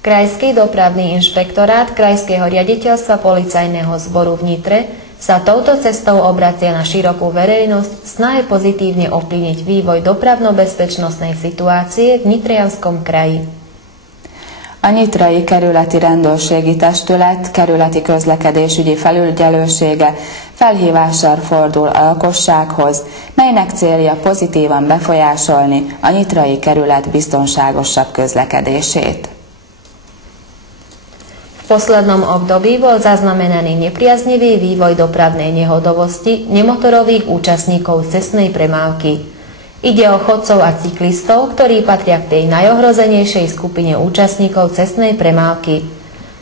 Krajský dopravný inšpektorát Krajského riaditeľstva policajného zboru v Nitre sa touto cestou obracia na širokú verejnosť v snahe pozitívne ovplyvniť vývoj dopravno-bezpečnostnej situácie v Nitrianskom kraji. A Nyitrai Kerületi Rendőrségi Testület kerületi közlekedésügyi felügyelősége felhívással fordul a lakossághoz, melynek célja pozitívan befolyásolni a Nyitrai kerület biztonságosabb közlekedését. V poslednom období bol zaznamenaný nepriaznivý vývoj dopravnej nehodovosti nemotorových účastníkov cestnej premávky. Ide o chodcov a cyklistov, ktorí patria k tej najohrozenejšej skupine účastníkov cestnej premávky.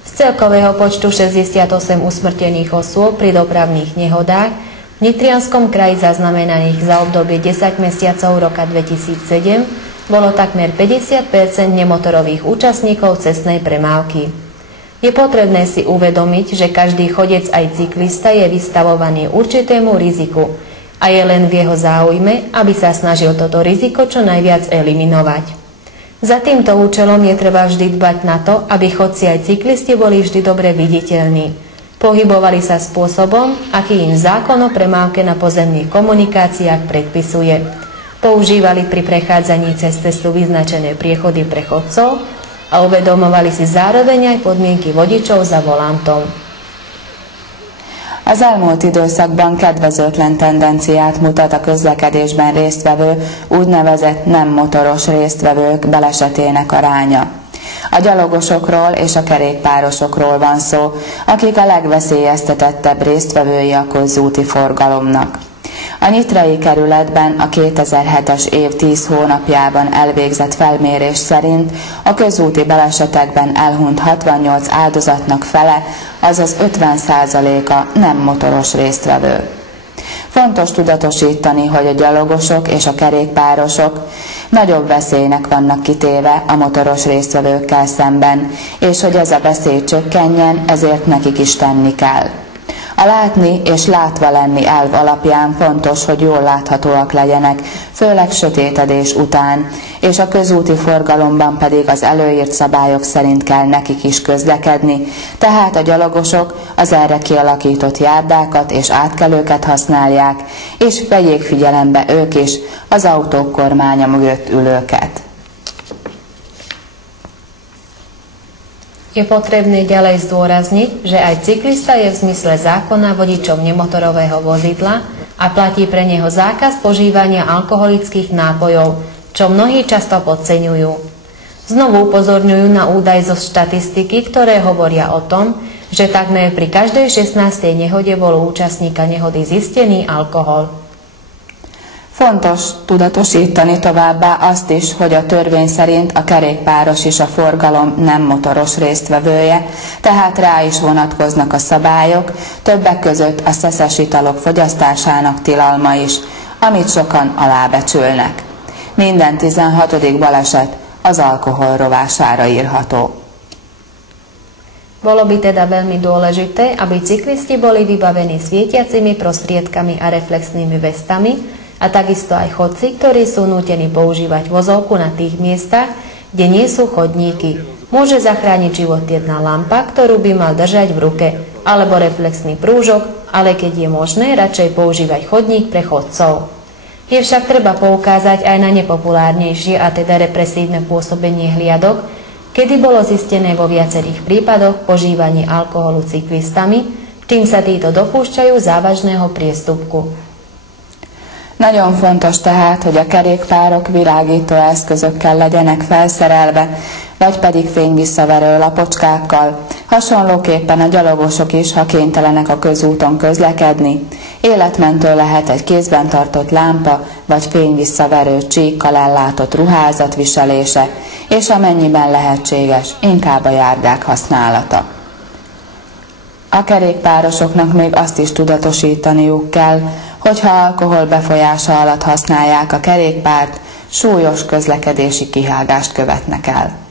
Z celkového počtu 68 usmrtených osôb pri dopravných nehodách v Nitrianskom kraji zaznamenaných za obdobie 10 mesiacov roka 2007 bolo takmer 50% nemotorových účastníkov cestnej premávky. Je potrebné si uvedomiť, že každý chodec aj cyklista je vystavovaný určitému riziku a je len v jeho záujme, aby sa snažil toto riziko čo najviac eliminovať. Za týmto účelom je treba vždy dbať na to, aby chodci aj cyklisti boli vždy dobre viditeľní. Pohybovali sa spôsobom, aký im zákon o premávke na pozemných komunikáciách predpisuje. Používali pri prechádzaní cez cestu vyznačené priechody pre chodcov a uvedomovali si zároveň aj podmienky vodičov za volantom. Az elmúlt időszakban kedvezőtlen tendenciát mutat a közlekedésben résztvevő, úgynevezett nem motoros résztvevők balesetének aránya. A gyalogosokról és a kerékpárosokról van szó, akik a legveszélyeztetettebb résztvevői a közúti forgalomnak. A Nyitrai kerületben a 2007-es év 10 hónapjában elvégzett felmérés szerint a közúti balesetekben elhunyt 68 áldozatnak fele, azaz 50%-a nem motoros résztvevő. Fontos tudatosítani, hogy a gyalogosok és a kerékpárosok nagyobb veszélynek vannak kitéve a motoros résztvevőkkel szemben, és hogy ez a veszély csökkenjen, ezért nekik is tenni kell. A látni és látva lenni elv alapján fontos, hogy jól láthatóak legyenek, főleg sötétedés után, és a közúti forgalomban pedig az előírt szabályok szerint kell nekik is közlekedni, tehát a gyalogosok az erre kialakított járdákat és átkelőket használják, és vegyék figyelembe ők is az autók kormánya mögött ülőket. Je potrebné ďalej zdôrazniť, že aj cyklista je v zmysle zákona vodičom nemotorového vozidla a platí pre neho zákaz požívania alkoholických nápojov, čo mnohí často podceňujú. Znovu upozorňujú na údaj zo štatistiky, ktoré hovoria o tom, že takmer pri každej 16. nehode bol u účastníka nehody zistený alkohol. Fontos tudatosítani továbbá azt is, hogy a törvény szerint a kerékpáros is a forgalom nem motoros résztvevője, tehát rá is vonatkoznak a szabályok, többek között a szeszes italok fogyasztásának tilalma is, amit sokan alábecsülnek. Minden 16. baleset az alkohol rovására írható. Bolo by teda veľmi dôležité, aby cyklisti boli vybavení svietiacimi prostriedkami a reflexnými vestami, a takisto aj chodci, ktorí sú nútení používať vozovku na tých miestach, kde nie sú chodníky. Môže zachrániť život jedna lampa, ktorú by mal držať v ruke, alebo reflexný prúžok, ale keď je možné, radšej používať chodník pre chodcov. Je však treba poukázať aj na nepopulárnejšie a teda represívne pôsobenie hliadok, kedy bolo zistené vo viacerých prípadoch požívanie alkoholu cyklistami, čím sa títo dopúšťajú závažného priestupku. Nagyon fontos tehát, hogy a kerékpárok világító eszközökkel legyenek felszerelve, vagy pedig fényvisszaverő lapocskákkal. Hasonlóképpen a gyalogosok is, ha kénytelenek a közúton közlekedni, életmentő lehet egy kézben tartott lámpa, vagy fényvisszaverő csíkkal ellátott ruházat viselése, és amennyiben lehetséges, inkább a járdák használata. A kerékpárosoknak még azt is tudatosítaniuk kell, hogyha alkohol befolyása alatt használják a kerékpárt, súlyos közlekedési kihágást követnek el.